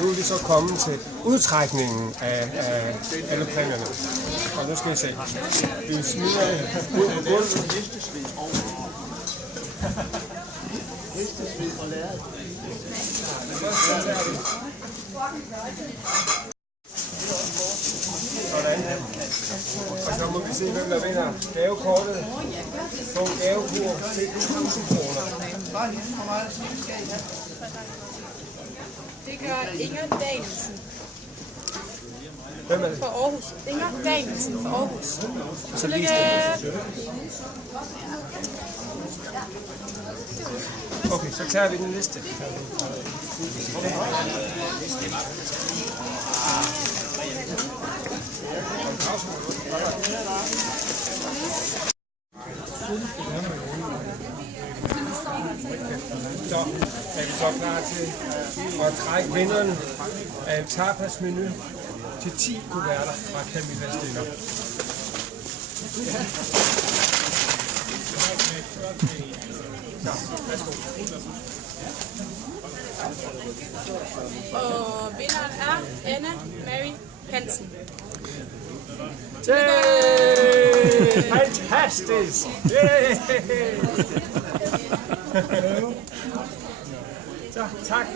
Nu er vi så kommet til udtrækningen af alle præmierne. Og nu skal vi se. Vi smider det ud på gulvet. Sådan. Og så må vi se, hvem der vinder gavekortet. Få en gavekur til 1000 kroner. Det gør Inger Danielsen. Hvem er det? For Aarhus. Inger Danielsen for Aarhus. Tillykke! Okay, så tager vi den liste. Så er vi så klar til at trække vinderen af en tapasmenu til 10 kuverter fra Camilla Stiller. Så, værsgo. Og vinderen er Anna Mary Hansen. Yay! Fantastisk! Yay! Så, tak.